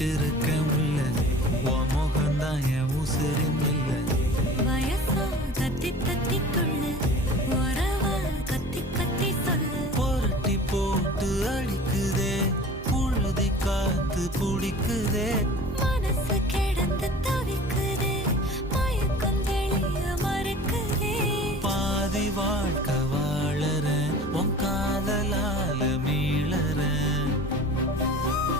வச்சிருக்கேன் உள்ள உன் முகம்தான் என் உசிரின் இல்ல வயசோ தத்தி தத்தி துள்ளு உறவா கத்தி கத்தி சொல்லு புரட்டி போட்டு அடிக்குதே புழுதி காத்து பிடிக்குதே